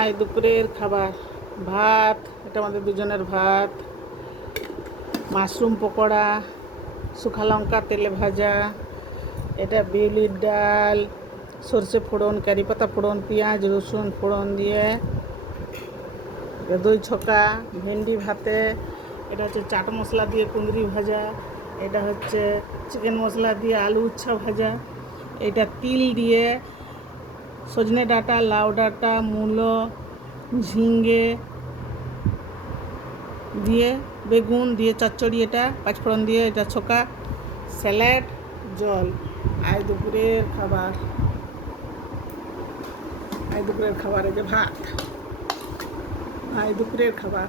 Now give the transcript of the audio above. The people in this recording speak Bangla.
আজ দুপুরের খাবার ভাত, এটা আমাদের দুজনের ভাত, মাশরুম পকোড়া, শুকা লঙ্কা তেলে ভাজা, এটা বিউলির ডাল, সর্ষে ফোড়ন, কারি পাতা ফোড়ন, পেঁয়াজ রসুন ফোড়ন দিয়ে, দই ছকা, ভেন্ডি ভাতে, এটা হচ্ছে চাট মশলা দিয়ে কুঁদরি ভাজা, এটা হচ্ছে চিকেন মশলা দিয়ে আলু উচ্ছা ভাজা, এটা তিল দিয়ে সজনে ডাঁটা, লাউ ডাঁটা, মূলো, ঝিঙে দিয়ে, বেগুন দিয়ে চচ্চড়ি, এটা পাঁচফোড়ন দিয়ে, এটা ছকা, স্যালাড, জল। আজ দুপুরের খাবার, আজ দুপুরের খাবার এই যে ভাত, আজ দুপুরের খাবার।